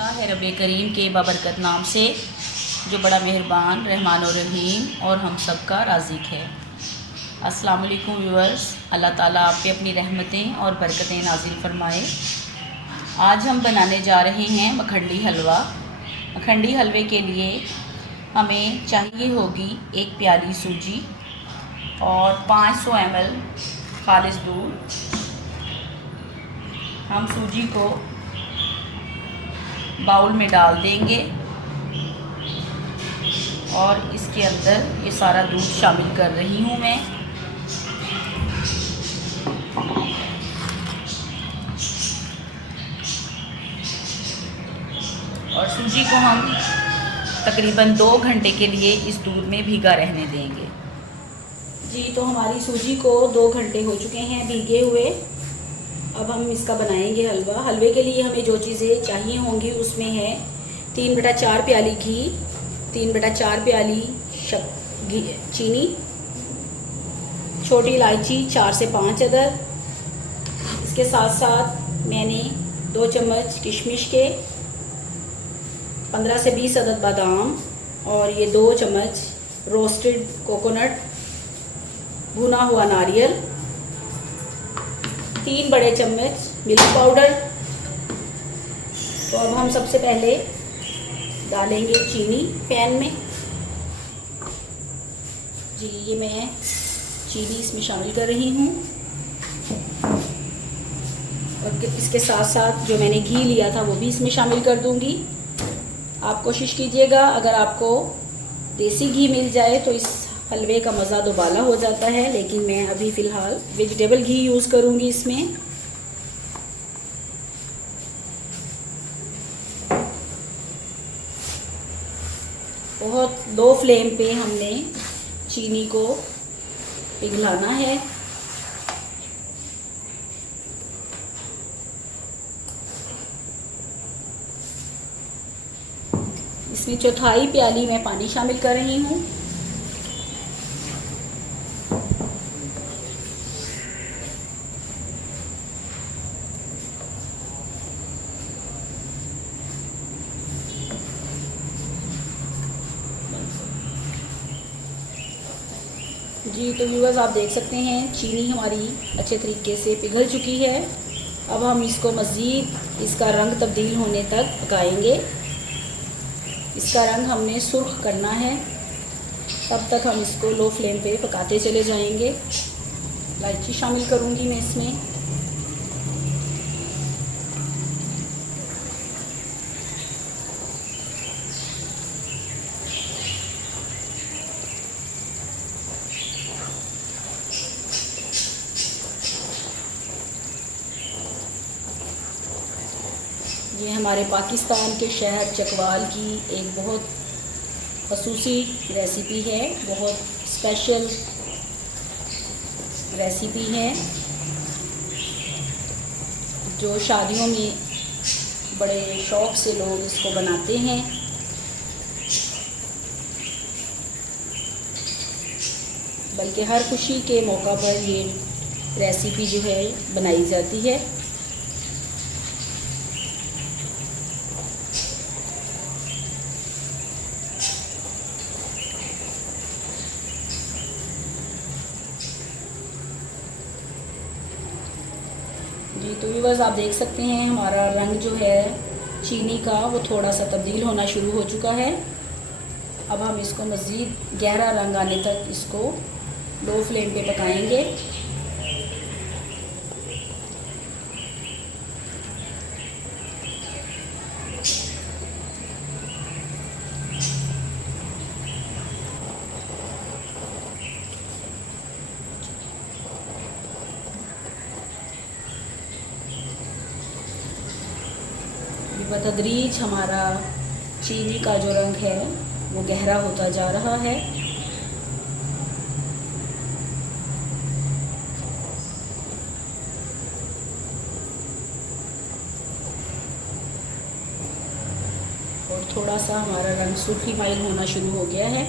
अल्लाह है रब करीम के बाबरकत नाम से जो बड़ा मेहरबान रहमान और रहीम और हम सब का राज़िक है। अस्सलाम वालेकुम व्यूअर्स, अल्लाह ताला आप पे अपनी रहमतें और बरकतें नाजिल फरमाए। आज हम बनाने जा रहे हैं मखंडी हलवा। मखंडी हलवे के लिए हमें चाहिए होगी एक प्याली सूजी और 500 ml खालिस दूध। हम सूजी को बाउल में डाल देंगे और इसके अंदर ये सारा दूध शामिल कर रही हूँ मैं। और सूजी को हम तकरीबन 2 घंटे के लिए इस दूध में भीगा रहने देंगे। जी, तो हमारी सूजी को 2 घंटे हो चुके हैं भीगे हुए। अब हम इसका बनाएंगे हलवा। हलवे के लिए हमें जो चीज़ें चाहिए होंगी उसमें है 3/4 प्याली घी, 3/4 प्याली चीनी, छोटी इलायची 4 से 5 अदद। इसके साथ साथ मैंने 2 चम्मच किशमिश के, 15 से 20 अदद बादाम और ये 2 चम्मच रोस्टेड कोकोनट, भुना हुआ नारियल, 3 बड़े चम्मच मिल्क पाउडर। तो अब हम सबसे पहले डालेंगे चीनी पैन में। जी, ये मैं चीनी इसमें शामिल कर रही हूँ और इसके साथ साथ जो मैंने घी लिया था वो भी इसमें शामिल कर दूँगी। आप कोशिश कीजिएगा अगर आपको देसी घी मिल जाए तो इस हलवे का मज़ा दोबाला हो जाता है, लेकिन मैं अभी फ़िलहाल वेजिटेबल घी यूज़ करूँगी इसमें। बहुत लो फ्लेम पे हमने चीनी को पिघलाना है। इसमें 1/4 प्याली मैं पानी शामिल कर रही हूँ। जी, तो व्यूअर्स आप देख सकते हैं चीनी हमारी अच्छे तरीके से पिघल चुकी है। अब हम इसको मज़ीद इसका रंग तब्दील होने तक पकाएंगे। इसका रंग हमने सुर्ख करना है, तब तक हम इसको लो फ्लेम पे पकाते चले जाएंगे। इलायची शामिल करूँगी मैं इसमें। ये हमारे पाकिस्तान के शहर चकवाल की एक बहुत ख़ुसूसी रेसिपी है, बहुत स्पेशल रेसिपी है जो शादियों में बड़े शौक़ से लोग इसको बनाते हैं। बल्कि हर खुशी के मौका पर ये रेसिपी जो है बनाई जाती है। जी, तो व्यूअर्स आप देख सकते हैं हमारा रंग जो है चीनी का वो थोड़ा सा तब्दील होना शुरू हो चुका है। अब हम इसको मज़ीद गहरा रंग आने तक इसको लो फ्लेम पे पकाएंगे। बतदरीज हमारा चीनी का जो रंग है वो गहरा होता जा रहा है। और थोड़ा सा हमारा रंग सुर्खी माइल होना शुरू हो गया है।